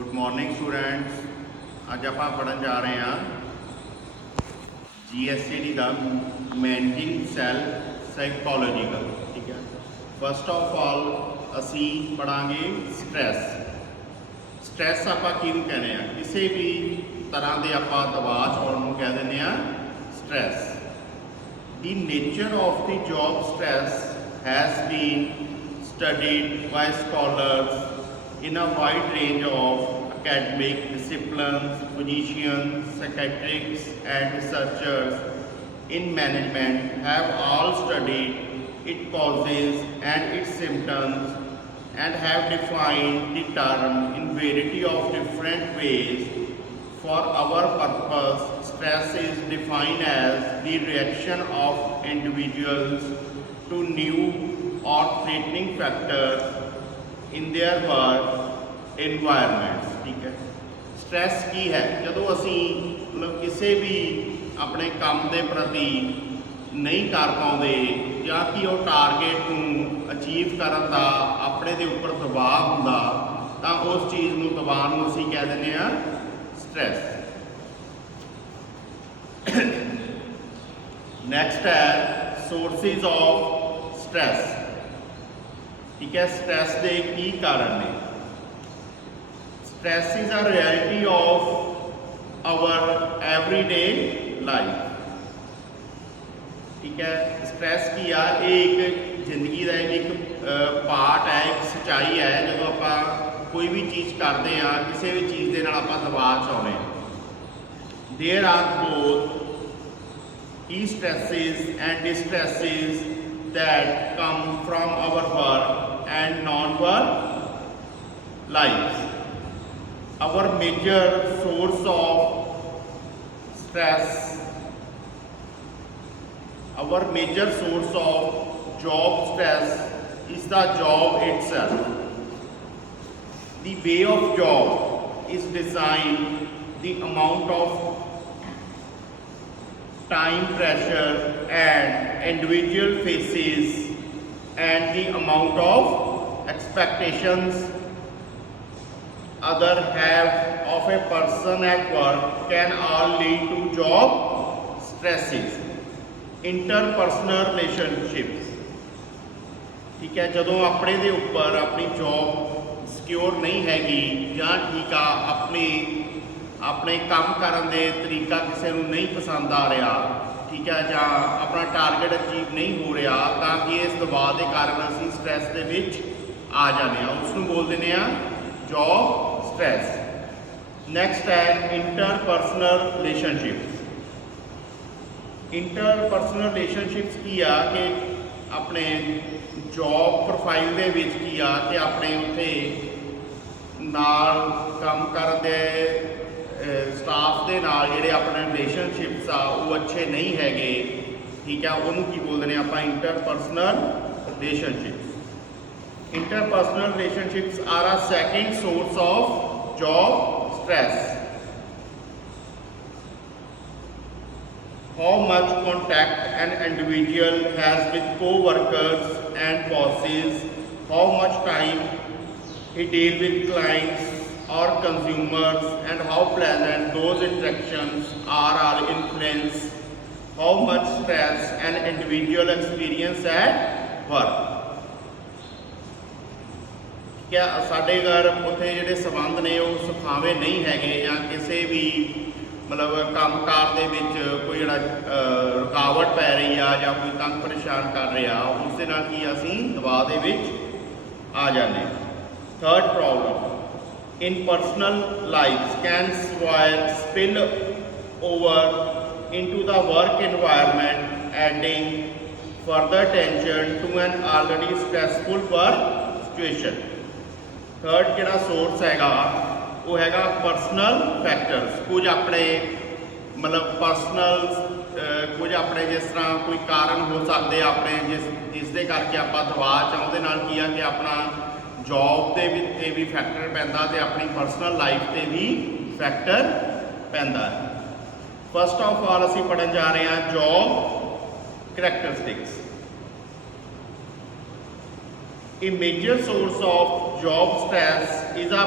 Good morning students. अज आप पढ़न जा रहे हैं GSTD का मैनेजिंग सेल्फ साइकोलॉजिकल। ठीक है, फस्ट ऑफ ऑल असी पढ़ांगे स्ट्रैस। स्ट्रैस आप किहनूं कहने हैं, किसी भी तरह के आप दबाव चौन नूं कह देने stress. The nature of the job stress has been studied by scholars in a wide range of academic disciplines. Physicians, psychiatrists and researchers in management have all studied its causes and its symptoms and have defined the term in variety of different ways. For our purpose, stress is defined as the reaction of individuals to new or threatening factors in their work environments। ठीक है, stress की है जो असी मतलब किसी भी अपने काम के प्रति नहीं कर पाते या कि वो टारगेट नूं अचीव करन दा अपने दे उपर दबाव हुंदा तां उस चीज़ नूं दबाव नूं असी कह दिंदे आ स्ट्रैस। नैक्सट है सोर्सिज ऑफ स्ट्रैस। ठीक है, स्ट्रैस के की कारण ने। Stress is a reality of our everyday life. ठीक है, स्ट्रैस की आ एक जिंदगी का एक पार्ट है, एक सच्चाई है। जो आप कोई भी चीज़ करते हैं, किसी भी चीज़ के नाल आपां दबाव च आउंदे हां। There are both eustresses and distresses that come from our work and non-work lives. Our major source of stress, our major source of job stress is the job itself. The way of job is designed, the amount of time pressure and individual faces and the amount of expectations other have of a person at work can all lead to job stresses. Interpersonal relationships। ठीक है, जदों अपने दे उपर अपनी job secure नहीं हैगी या ठीक आ अपने काम करन दे तरीका किसी को नहीं पसंद आ रहा, ठीक है, या अपना टारगेट अचीव नहीं हो रहा, ताकि इस दबाव के कारण असी स्ट्रैस के विच आ जाने उसनूं बोल देने जॉब स्ट्रैस। नैक्सट है इंटरपर्सनल रिलेशनशिप्स। इंटरपर्सनल रिलेशनशिप्स की आ कि अपने जॉब प्रोफाइल के विच की आ कि अपने उत्थे नाल काम करदे स्टाफ के नाल जिहड़े अपने रिलेशनशिप्स आ वो अच्छे नहीं हैगे। ठीक है, उन्होंने की बोलते हैं आप interpersonal relationships. Interpersonal relationships are a second source of job stress. How much contact an individual has with co-workers and bosses, how much time he deals with clients or consumers, and how pleasant those interactions are all influence how much stress an individual experience at work। क्या साडे घर उत्थे जिहड़े संबंध ने वो सुखावे नहीं हैगे या किसी भी मतलब कामकार दे विच कोई जिहड़ा रुकावट पै रही है या कोई तंग परेशान कर रहा, उसदे नाल की असीं दबाव दे विच आ जाने। Third problem, in personal lives can spill over into the work environment, adding further tension to an already stressful work situation। Third जिहड़ा सोर्स हैगा वो हैगा पर्सनल फैक्टर्स। कुछ अपने मतलब पर्सनल कुछ अपने जिस तरह कोई कारण हो सकते अपने जिसके करके आप दबाव चाहते नाल की है कि अपना जॉब के भी फैक्टर पैंदा ते अपनी परसनल लाइफ से भी फैक्टर पैंदा है। फस्ट ऑफ ऑल असी पढ़न जा रहे हैं job characteristics. A major source of job stress is a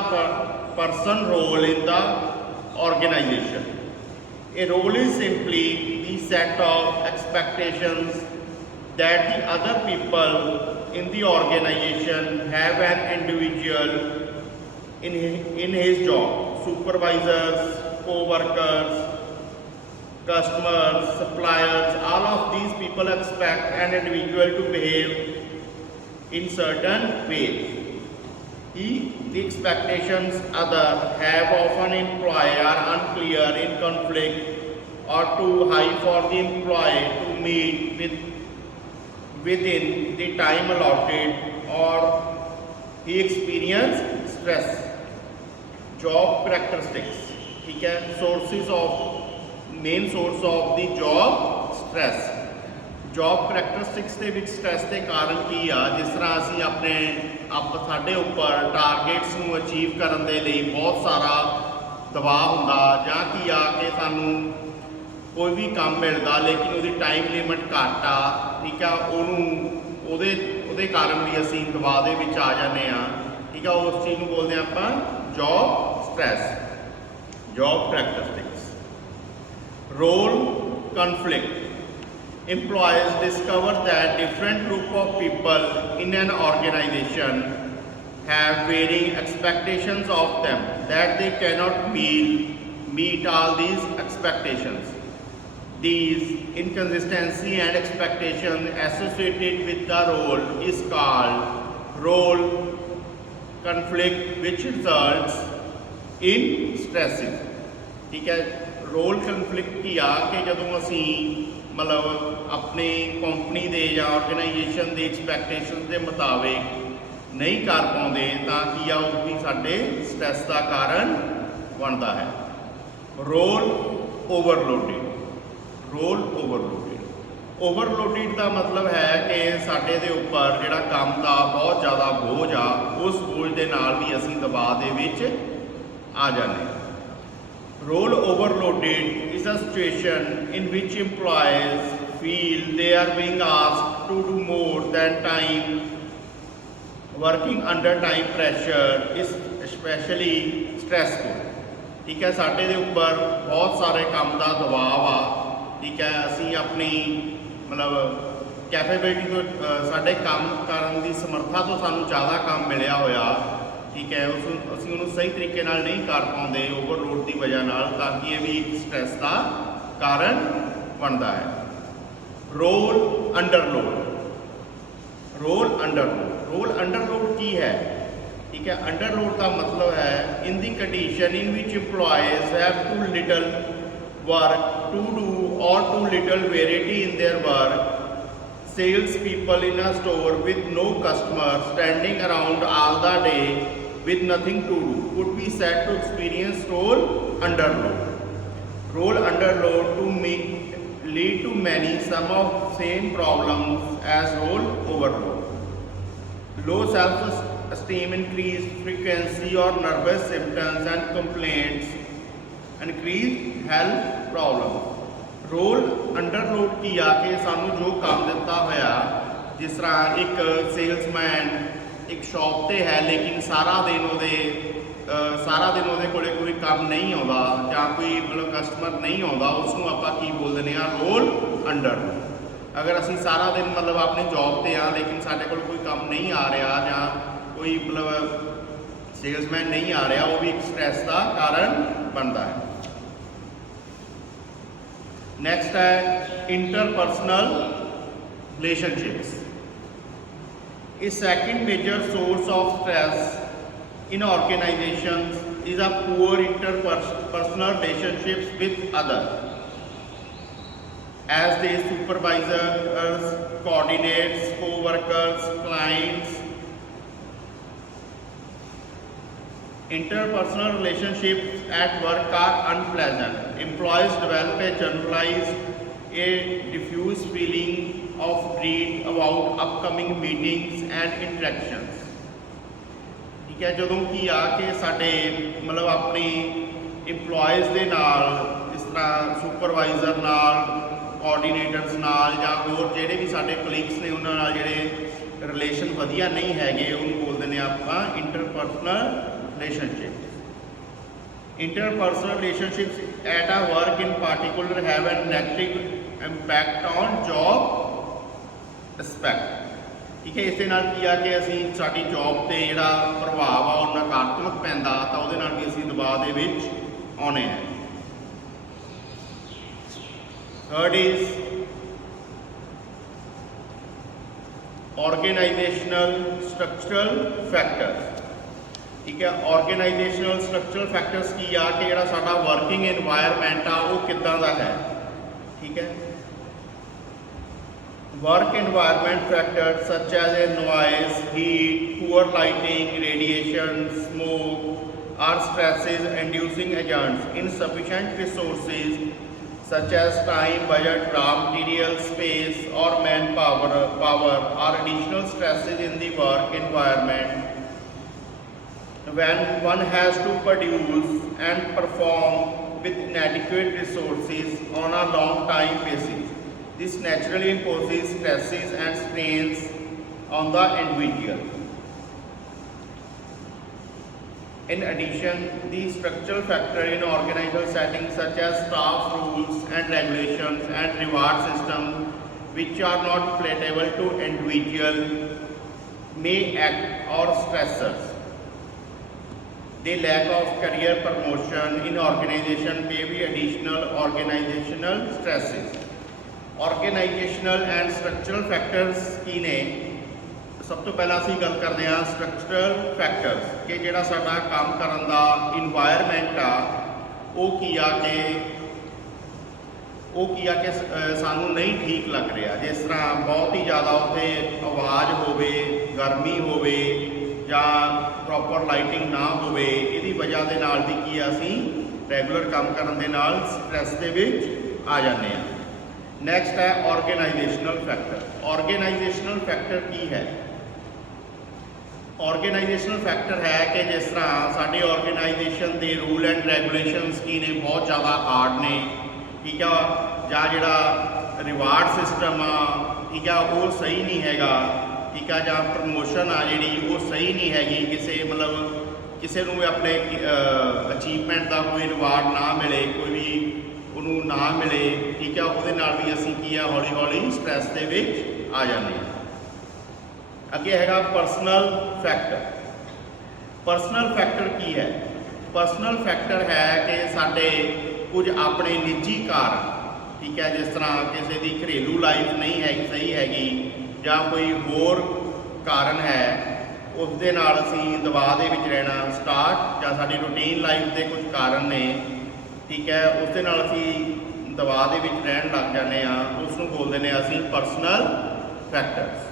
person role in the organization. A role is simply the set of expectations that the other people in the organization have an individual in his job. Supervisors, co-workers, customers, suppliers, all of these people expect an individual to behave in certain ways. The expectations others have of an employee are unclear, in conflict, or too high for the employee to meet within the time allotted, or he experiences stress. Job characteristics, ठीक है, sources of main source of the job stress. Job characteristics ਦੇ ਵਿੱਚ stress ਦੇ ਕਾਰਨ ਕੀ ਆ, ਜਿਸ ਤਰ੍ਹਾਂ ਅਸੀਂ ਆਪਣੇ ਸਾਡੇ ਉੱਪਰ ਟਾਰਗੇਟਸ ਨੂੰ ਅਚੀਵ ਕਰਨ ਦੇ ਲਈ ਬਹੁਤ ਸਾਰਾ ਦਬਾਅ ਹੁੰਦਾ, ਜਾਂ ਕੀ ਆ ਕਿ ਸਾਨੂੰ ਕੋਈ ਵੀ ਕੰਮ ਮਿਲਦਾ ਲੇਕਿਨ ਉਹਦੀ ਟਾਈਮ ਲਿਮਿਟ ਘੱਟ ਆ, ਠੀਕ ਆ, ਉਹਦੇ ਕਾਰਨ ਵੀ ਅਸੀਂ ਦਬਾਅ ਦੇ ਵਿੱਚ ਆ ਜਾਂਦੇ ਆ, ਠੀਕ ਆ, ਉਸ ਚੀਜ਼ ਨੂੰ ਬੋਲਦੇ ਆਪਾਂ job stress. Job characteristics. Role conflict. Employees discover that different group of people in an organization have varying expectations of them, that they cannot meet all these expectations. These inconsistency and expectation associated with the role is called role conflict, which results in stresses. ठीक है, role conflict की आ कि जदों असी मतलब अपने company दे या organisation दे एक्सपैक्टेशन के मुताबिक नहीं कर पाते तो की आ वो भी साडे स्ट्रैस का कारण बनता है। रोल ओवरलोडिड। रोल ओवरलोडिड ओवरलोडिड का मतलब है कि साडे दे उपर जिहड़ा काम का बहुत ज़्यादा बोझ आ, उस बोझ के नाल भी असी दबाव दे विच आ जाने। Role overloaded is a situation in which employees feel they are being asked to do more than time. Working under time pressure is especially stressful. ठीक है, साडे दे उपर बहुत सारे काम का दबाव आ, ठीक है, असी अपनी मतलब कैपेबिलिटी तो साडे काम करन दी समर्था तो सानू ज़्यादा काम मिलिया होया, ठीक है, उस असी उन्होंने सही तरीके नाल नहीं कर पाते ओवरलोड की वजह नाल, ताकि ये भी एक स्ट्रैस का कारण बनता है। Role underload. रोल अंडरलोड की है, ठीक है, अंडरलोड का मतलब है in the condition in which employees have too little work to do और too little variety in their work. Sales people in a store with no customer standing around all the day with nothing to do could be said to experience role underload. Role underload to lead to many some of same problems as role overload. Low self-esteem, increased frequency or nervous symptoms and complaints, increased health problems. Role underload की आके सानू जो काम दिता होया, जिस तरह एक सेल्समैन एक शॉप ते है लेकिन सारा दिन ਉਹਦੇ ਕੋਲੇ कोई काम नहीं आता, ਜਾਂ कोई मतलब कस्टमर नहीं आता, उसनों आपां की बोल देने आ रोल अंडर। अगर असी सारा दिन मतलब अपनी जॉब ते हाँ लेकिन साडे कोल कोई काम नहीं आ रहा, या कोई मतलब सेल्समैन नहीं आ रहा, वो भी एक स्ट्रैस का कारण बनता है। नेक्स्ट है interpersonal relationships. A second major source of stress in organizations is a poor interpersonal relationships with others, as they supervisors, coordinates, co-workers, clients. Interpersonal relationships at work are unpleasant. Employees develop a generalized, a diffuse feeling of dread about upcoming meetings and interactions। ठीक है, जदों की आ के साडे मतलब अपनी employees दे नाल, इस तरह सुपरवाइजर नाल, कोआर्डीनेटर्स नाल, या होर जिहड़े भी साडे कलीग्स ने उन्हां नाल जिहड़े ਰਿਲੇਸ਼ਨ ਵਧੀਆ ਨਹੀਂ ਹੈਗੇ ਉਹਨੂੰ ਬੋਲਦੇ ਨੇ ਆਪਾਂ interpersonal relationship. Interpersonal relationships at a work in particular have a negative impact on job aspect। ठीक है, इस दे नाल की आ कि असीं साडी जॉब ते जिहड़ा प्रभाव आ उह नकारात्मक पैंदा तां उहदे नाल भी असीं दबाव दे विच आउणे हैं। Third is organizational structural factors. ठीक है, ऑर्गेनाइजेशनल स्ट्रक्चरल फैक्टर्स की आ कि जिहड़ा साडा वर्किंग एनवायरनमेंट आ वो किदां दा है। ठीक है, work environment factors such as a noise, heat, poor lighting, radiation, smoke are stresses inducing agents. Insufficient resources such as time, budget, raw material, space or manpower are additional stresses in the work environment when one has to produce and perform with inadequate resources on a long time basis. This naturally imposes stresses and strains on the individual. In addition, the structural factor in organizational settings such as staff rules and regulations and reward systems which are not palatable to individual may act or stressors. The lack of career promotion in organization may be additional organizational stresses. Organizational and structural factors की ने सब तो पहला असीं गल करते हैं structural factors कि जिहड़ा साडा काम करन दा इन्वायरमेंट आ वो की आ कि सानू नहीं ठीक लग रहा। जिस तरह बहुत ही ज़्यादा उत्थे आवाज़ होवे, गर्मी होवे जां प्रॉपर लाइटिंग ना होवे, इहदी वजह दे नाल भी की असीं रैगूलर काम करन दे नाल स्ट्रैस दे विच आ जाने आ। नैक्सट है ऑर्गेनाइजेशनल फैक्टर। ऑर्गेनाइजेशनल फैक्टर की है? ऑर्गेनाइजेशनल फैक्टर है कि जिस तरह साडे ऑर्गेनाइजेशन के रूल एंड रेगूलेशनस की ने बहुत ज़्यादा हार्ड ने। ठीक है, जां जिहड़ा रिवार्ड सिस्टम आ, ठीक है, वो सही नहीं हैगा। ठीक है, जां प्रमोशन आ जिहड़ी वो सही नहीं हैगी, किसी मतलब किसी नूं अपने अचीवमेंट का कोई रिवार्ड ना मिले, कोई भी उन्होंने ना मिले। ठीक है, उहदे नाल भी असीं की आ हौली हौली स्ट्रैस दे विच आ जांदे हां। अगे हैगा पर्सनल फैक्टर। पर्सनल फैक्टर की है? पर्सनल फैक्टर है कि साडे कुछ अपने निजी कारण, ठीक है, जिस तरह किसी की घरेलू लाइफ नहीं है सही हैगी जां कोई होर कारण है, उस दे नाल असीं दबाव दे विच रहना स्टार्ट जां साडी रूटीन लाइफ के कुछ कारण ने। ठीक है, उस दे नाल असीं दबाव दे विच रहन लग जाने आ, उसनूं बोलदे ने असीं पर्सनल फैक्टर्स।